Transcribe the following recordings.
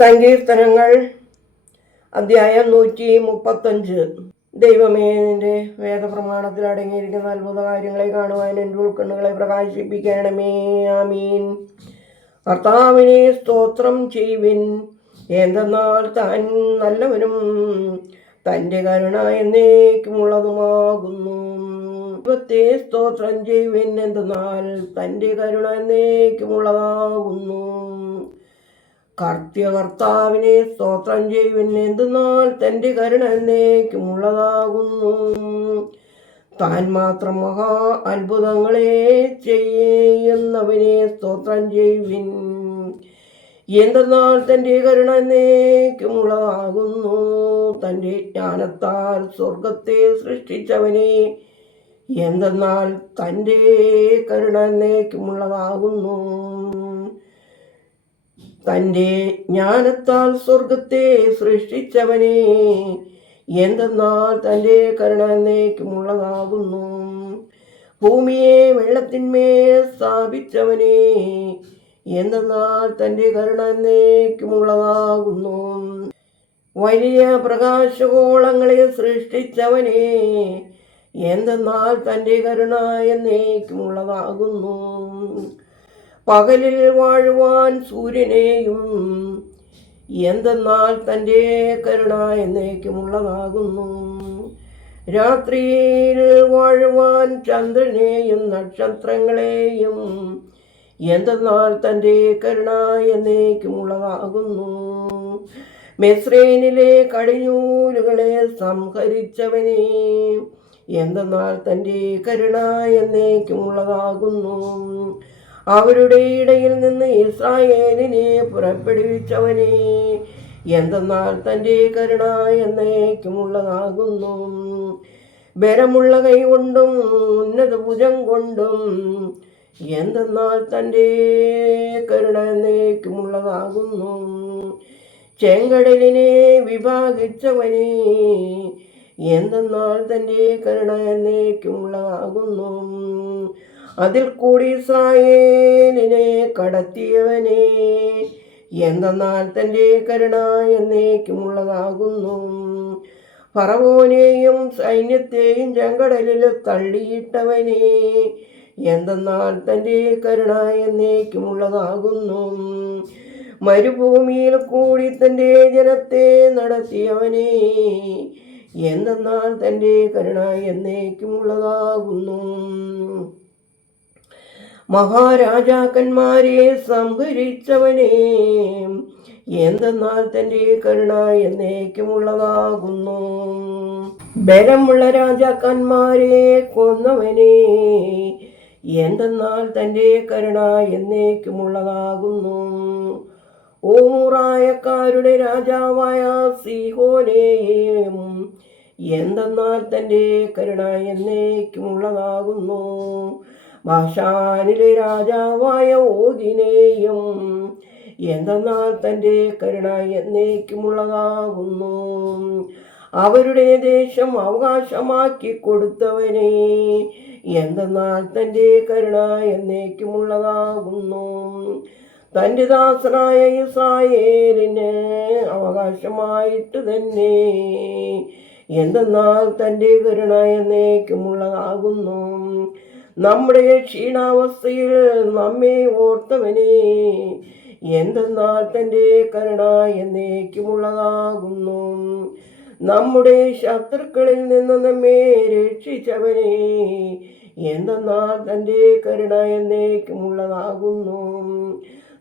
സങ്കീർത്തനങ്ങൾ അധ്യായം 135. ദൈവമേ, നിന്റെ വേദപ്രമാണത്തിൽ അടങ്ങിയിരിക്കുന്ന അത്ഭുത കാര്യങ്ങളെ കാണുവാൻ എൻ്റെ ഉൾക്കണ്ണുകളെ പ്രകാശിപ്പിക്കണമേ. ആമീൻ. കർത്താവിനെ സ്തോത്രം ചെയ്യുവിൻ, എന്തെന്നാൽ താൻ നല്ലവനും തൻ്റെ കരുണ എന്നേക്കുമുള്ളതുമാകുന്നു. ദൈവത്തെ സ്തോത്രം ചെയ്യുവിൻ, എന്തെന്നാൽ തൻ്റെ കരുണ എന്നേക്കുമുള്ളതാകുന്നു. കർത്താവിനെ സ്തോത്രം ചെയ്യുവിൻ, എന്തെന്നാൽ തൻ്റെ കരുണ എന്നേക്കുമുള്ളതാകുന്നു. താൻ മാത്രം മഹാ അത്ഭുതങ്ങളെ ചെയ്യുന്നവനെ സ്തോത്രം ചെയ്യുവിൻ, എന്തെന്നാൽ തൻ്റെ കരുണ എന്നേക്കുമുള്ളതാകുന്നു. തൻ്റെ ജ്ഞാനത്താൽ സ്വർഗത്തെ സൃഷ്ടിച്ചവനെ, എന്തെന്നാൽ തൻ്റെ കരുണ എന്നേക്കുമുള്ളതാകുന്നു. തൻ്റെ ജ്ഞാനത്താൽ സ്വർഗത്തെ സൃഷ്ടിച്ചവനെ, എന്തെന്നാൽ തൻ്റെ കരുണ എന്നേക്കുമുള്ളതാകുന്നു. ഭൂമിയെ വെള്ളത്തിന്മേൽ സ്ഥാപിച്ചവനെ, എന്തെന്നാൽ തൻ്റെ കരുണ എന്നേക്കുമുള്ളതാകുന്നു. വലിയ പ്രകാശഗോളങ്ങളെ സൃഷ്ടിച്ചവനെ, എന്തെന്നാൽ തൻ്റെ കരുണ എന്നേക്കുമുള്ളതാകുന്നു. പകലിൽ വാഴുവാൻ സൂര്യനെയും, എന്തെന്നാൽ തൻ്റെ കരുണ എന്നേക്കുമുള്ളതാകുന്നു. രാത്രിയിൽ വാഴുവാൻ ചന്ദ്രനെയും നക്ഷത്രങ്ങളെയും, എന്തെന്നാൽ തൻ്റെ കരുണ എന്നേക്കുമുള്ളതാകുന്നു. മിസ്രയീമിലെ കടിഞ്ഞൂലുകളെ സംഹരിച്ചവനെ, എന്തെന്നാൽ തൻ്റെ കരുണ എന്നേക്കുമുള്ളതാകുന്നു. അവരുടെ ഇടയിൽ നിന്ന് ഇസ്രായേലിനെ പുറപ്പെടുവിച്ചവനെ, എന്തെന്നാൽ തൻ്റെ കരുണ എന്നേക്കുമുള്ളതാകുന്നു. ബലമുള്ള കൈ കൊണ്ടും ഉന്നത ഭുജം കൊണ്ടും, എന്തെന്നാൽ തൻ്റെ കരുണ എന്നേക്കുമുള്ളതാകുന്നു. ചെങ്കടലിനെ വിഭാഗിച്ചവനെ, എന്തെന്നാൽ തൻ്റെ കരുണ എന്നേക്കുമുള്ളതാകുന്നു. അതിൽ കൂടി ഇസ്രായേലിനെ കടത്തിയവനെ, എന്തെന്നാൽ തൻ്റെ കരുണ എന്നേക്കുമുള്ളതാകുന്നു. ഫറവോനെയും സൈന്യത്തെയും ചെങ്കടലിൽ തള്ളിയിട്ടവനെ, എന്തെന്നാൽ തൻ്റെ കരുണ എന്നേക്കുമുള്ളതാകുന്നു. മരുഭൂമിയിൽ കൂടി തൻ്റെ ജനത്തെ നടത്തിയവനെ, എന്തെന്നാൽ തൻ്റെ കരുണ എന്നേക്കുമുള്ളതാകുന്നു. മഹാരാജാക്കന്മാരെ സംഹരിച്ചവനെ, എന്തെന്നാൽ തൻ്റെ കരുണ എന്നേക്കുമുള്ളതാകുന്നു. ബലമുള്ള രാജാക്കന്മാരെ കൊന്നവനെ, എന്തെന്നാൽ തൻ്റെ കരുണ എന്നേക്കുമുള്ളതാകുന്നു. ഓമൂറായക്കാരുടെ രാജാവായ സീഹോനെയും, എന്തെന്നാൽ തൻ്റെ കരുണ എന്നേക്കുമുള്ളതാകുന്നു. ബാശാനിലെ രാജാവായ ഓഗിനെയും, എന്തെന്നാൽ തൻ്റെ കരുണ എന്നേക്കുമുള്ളതാകുന്നു. അവരുടെ ദേശം അവകാശമാക്കി കൊടുത്തവനെ, എന്തെന്നാൽ തൻ്റെ കരുണ എന്നേക്കുമുള്ളതാകുന്നു. തൻ്റെ ദാസനായ ഇസ്രായേലിന് അവകാശമായിട്ട് തന്നെ, എന്തെന്നാൽ തൻ്റെ കരുണ എന്നേക്കുമുള്ളതാകുന്നു. നമ്മുടെ ക്ഷീണാവസ്ഥയിൽ നമ്മെ ഓർത്തവനെ, എന്തെന്നാൽ തൻ്റെ കരുണ എന്നേക്കുമുള്ളതാകുന്നു. നമ്മുടെ ശത്രുക്കളിൽ നിന്ന് നമ്മെ രക്ഷിച്ചവനെ, എന്തെന്നാൽ തൻ്റെ കരുണ എന്നേക്കുമുള്ളതാകുന്നു.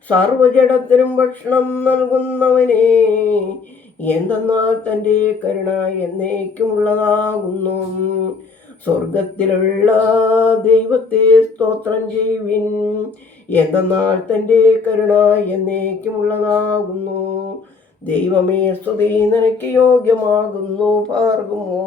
സർവജടത്തിനും ഭക്ഷണം നൽകുന്നവനെ, എന്തെന്നാൽ തൻ്റെ കരുണ എന്നേക്കുമുള്ളതാകുന്നു. സ്വർഗത്തിലുള്ള ദൈവത്തെ സ്തോത്രം ചെയ്യുവിൻ, എന്തെന്നാൽ തൻ്റെ കരുണ എന്നേക്കുമുള്ളതാകുന്നു. ദൈവമേ, സ്തുതി നിനക്ക് യോഗ്യമാകുന്നു. പാർക്കുമോ.